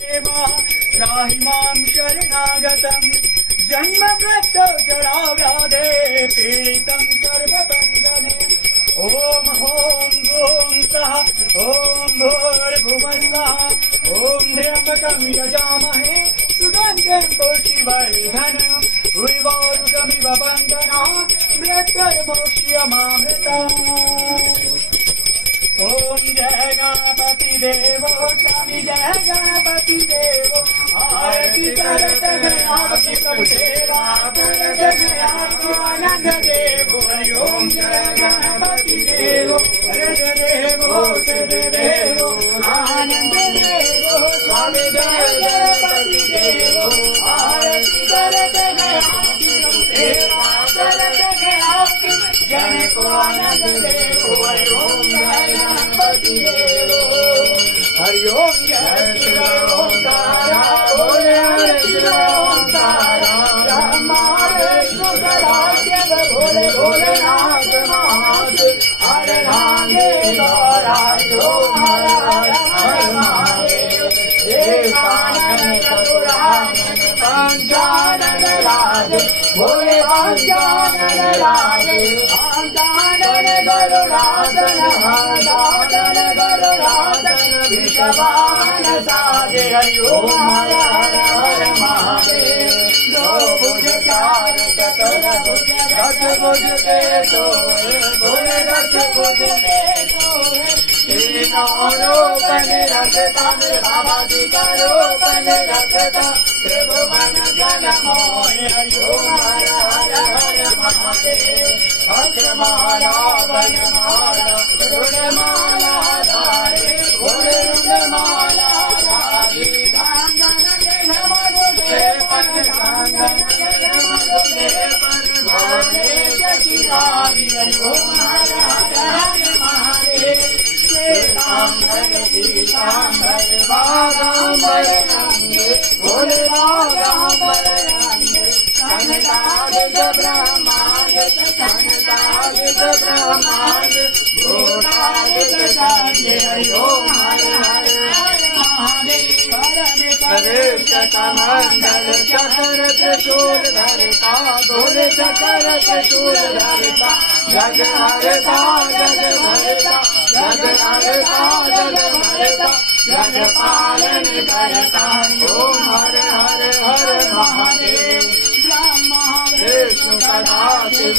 त्राहि मां शरणागतम् जन्म मृत्यु जरा व्याधे पीडितं सर्वबन्धने ॐ ॐ ॐ सः ॐ भूर्भुवः स्वः ॐ त्र्यम्बकं यजामहे सुगन्धिं पुष्टिवर्धनम् उर्वारुकमिव बन्धनात् मृत्युर्मुक्ष्यमामृतम् ॐ जय गणपति देवो स्वामी जय गणपति देवो आरती करत गणपति सब सेवा करत गणपति आनंद देवो हरि ओम जय गणपति देवो हरद देवो सिद्ध देवो आनंद देवो स्वामी जय गणपति देवो आरती करत गणपति सब सेवा करत गणपति जन को आनंद देवो हरि ओम जय गणपति देवो हरि ओम जय शिव ओंकारा बोले हरे शिव ओंकारा ब्रह्मा विष्णु सदाशिव भोले भोलेनाथ महादेव हर नागेश्वरा जो हर हर हर महादेव एकानन चतुरानन पंचानन राजे भोले पंचानन राजे पंचानन गरुड़ादन हरदादन गरुड़ादन विषवाहन साजे हरि ओम हर हर हर महादेव दो भुज चार चतुर भुज दस भुज के सोए भोले दस भुज के सोए तीनों लोकन रखता बाबा जी का लोकन रखता त्रिभुवन जन मोह हरि ओम हर हर हर महादेव भक्तमाला वनमाला रुणमाला धारे भोले रुणमाला धारे कांगन जन मधुरे पन कांगन जन मधुरे पन भोले सखिरारी हरि ओम हर हर हर महादेव श्वेतांबर पीतांबर बागांबर रंगे भोले बागांबर रंगे कनकादिक ब्रह्मांड कनकादिक ब्रह्मांड भूतादिक गंगे हरि ओम हर हर हर महादेव करेश कमंडल चक्र त्रिशूल धरता गोल चक्र त्रिशूल धरता जग हरता जग भरता जग हरता जग भरता जग पालन करता ओम हर हर हर महादेव ब्रह्मा विष्णु सदाशिव